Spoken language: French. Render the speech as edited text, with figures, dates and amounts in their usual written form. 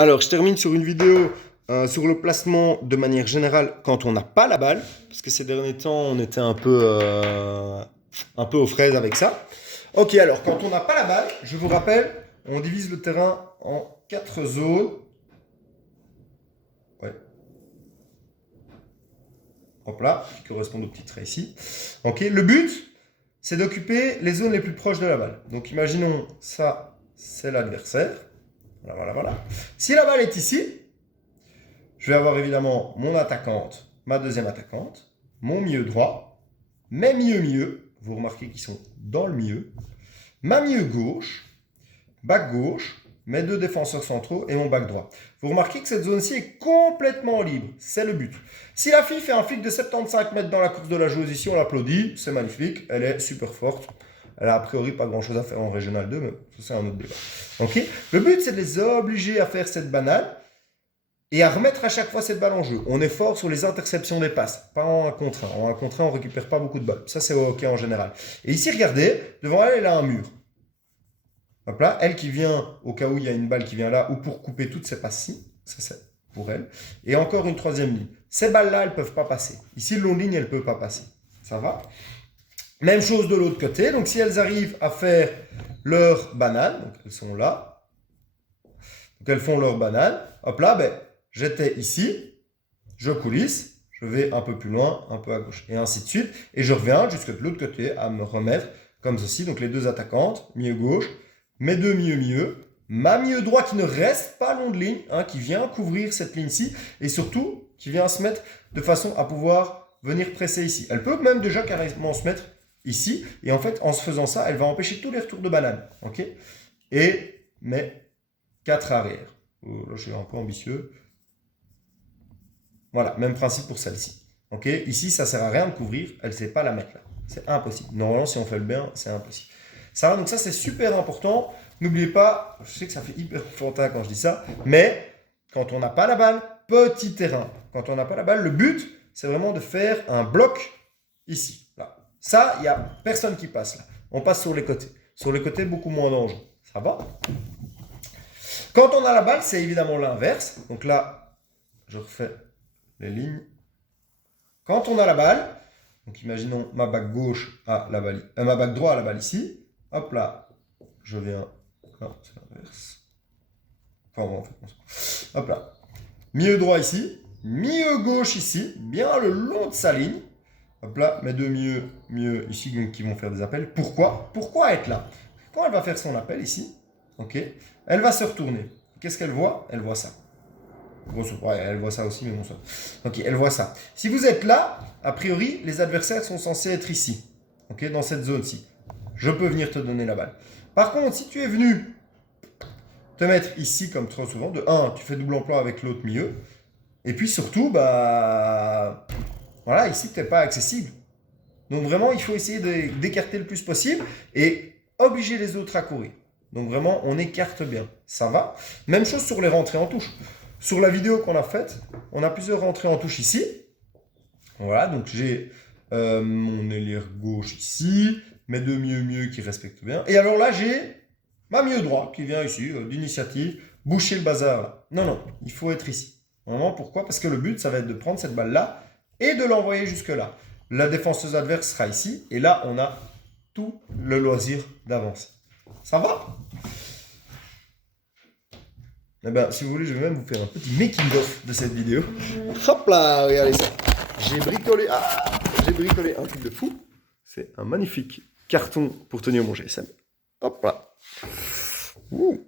Alors, je termine sur une vidéo sur le placement de manière générale quand on n'a pas la balle, parce que ces derniers temps, on était un peu aux fraises avec ça. Ok, alors, quand on n'a pas la balle, je vous rappelle, on divise le terrain en 4 zones. Ouais. Hop là, qui correspondent au petit trait ici. Ok, le but, c'est d'occuper les zones les plus proches de la balle. Donc, imaginons, ça, c'est l'adversaire. Voilà. Si la balle est ici, je vais avoir évidemment mon attaquante, ma deuxième attaquante, mon milieu droit, mes milieux, vous remarquez qu'ils sont dans le milieu, ma milieu gauche, back gauche, mes 2 défenseurs centraux et mon back droit. Vous remarquez que cette zone-ci est complètement libre, c'est le but. Si la fille fait un flic de 75 mètres dans la course de la joueuse ici, on l'applaudit, c'est magnifique, elle est super forte. Elle a a priori pas grand chose à faire en Régional 2, mais ça c'est un autre débat. Okay, le but c'est de les obliger à faire cette banane et à remettre à chaque fois cette balle en jeu. On est fort sur les interceptions des passes, pas en 1 contre 1. En 1 contre 1, on ne récupère pas beaucoup de balles. Ça c'est ok en général. Et ici, regardez, devant elle, elle a un mur. Hop là, elle qui vient au cas où il y a une balle qui vient là, ou pour couper toutes ces passes-ci. Ça c'est pour elle. Et encore une troisième ligne. Ces balles-là, elles ne peuvent pas passer. Ici, le long de ligne, elles ne peuvent pas passer. Ça va ? Même chose de l'autre côté. Donc, si elles arrivent à faire leur banane, donc elles sont là, donc elles font leur banane, hop là, ben, j'étais ici, je coulisse, je vais un peu plus loin, un peu à gauche, et ainsi de suite, et je reviens jusque de l'autre côté à me remettre comme ceci, donc les 2 attaquantes, milieu gauche, mes 2 milieu, ma milieu droit qui ne reste pas long de ligne, hein, qui vient couvrir cette ligne-ci, et surtout, qui vient se mettre de façon à pouvoir venir presser ici. Elle peut même déjà carrément se mettre ici, et en fait, en se faisant ça, elle va empêcher tous les retours de banane. Ok, et mes 4 arrières. Oh, là, je suis un peu ambitieux. Voilà, même principe pour celle-ci. Ok, ici, ça ne sert à rien de couvrir, elle ne sait pas la mettre là. C'est impossible. Normalement, si on fait le bien, c'est impossible. Ça va, donc ça, c'est super important. N'oubliez pas, je sais que ça fait hyper enfantin quand je dis ça, mais quand on n'a pas la balle, petit terrain. Quand on n'a pas la balle, le but, c'est vraiment de faire un bloc ici. Là. Ça, il n'y a personne qui passe là. On passe sur les côtés. Sur les côtés, beaucoup moins dangereux. Ça va ? Quand on a la balle, c'est évidemment l'inverse. Donc là, je refais les lignes. Quand on a la balle, donc imaginons ma bague gauche à la balle, ma bague droite à la balle ici. Hop là, je viens. Non, c'est l'inverse. Enfin, bon, en fait, hop là. Milieu droit ici, milieu gauche ici, bien le long de sa ligne. Hop là, mes 2 milieux ici qui vont faire des appels. Pourquoi être là? Quand elle va faire son appel ici, ok, elle va se retourner. Qu'est-ce qu'elle voit? Elle voit ça. Ouais, elle voit ça aussi, mais bon ça. Ok, elle voit ça. Si vous êtes là, a priori, les adversaires sont censés être ici. Ok, dans cette zone-ci. Je peux venir te donner la balle. Par contre, si tu es venu te mettre ici, comme trop souvent, de 1, tu fais double emploi avec l'autre milieu. Et puis surtout, bah, voilà, ici, tu n'es pas accessible. Donc vraiment, il faut essayer d'écarter le plus possible et obliger les autres à courir. Donc vraiment, on écarte bien. Ça va. Même chose sur les rentrées en touche. Sur la vidéo qu'on a faite, on a plusieurs rentrées en touche ici. Voilà, donc j'ai mon ailière gauche ici, mes 2 milieux qui respectent bien. Et alors là, j'ai ma milieu droit qui vient ici, d'initiative, boucher le bazar là. Non, il faut être ici. Vraiment, pourquoi? Parce que le but, ça va être de prendre cette balle-là et de l'envoyer jusque-là. La défenseuse adverse sera ici, et là, on a tout le loisir d'avancer. Ça va? Eh bien, si vous voulez, je vais même vous faire un petit making-of de cette vidéo. Hop là, regardez ça. J'ai bricolé un truc de fou. C'est un magnifique carton pour tenir mon GSM. Hop là. Ouh.